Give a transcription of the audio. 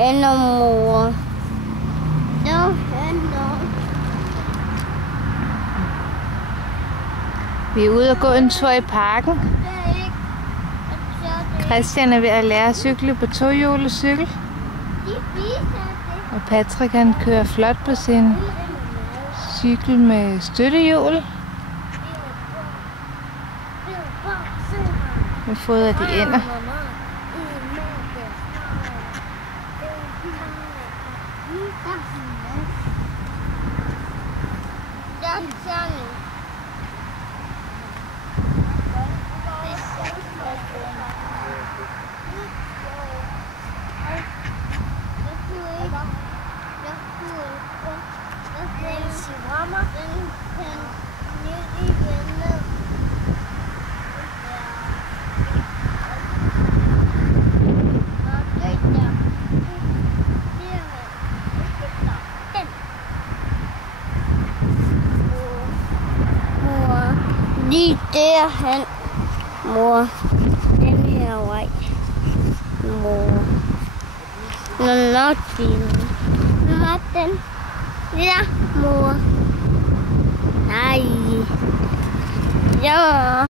Eller mor. No, no. Vi er ude og gå en tur i parken. Christian er ved at lære at cykle på tohjulet. Og Patrick han kører flot på sin cykel med støttehjul. Nu fodrer de ender. Lige derhen, mor. Den her vej. Mor. Nå, den. Ja, mor. Nej. Ja.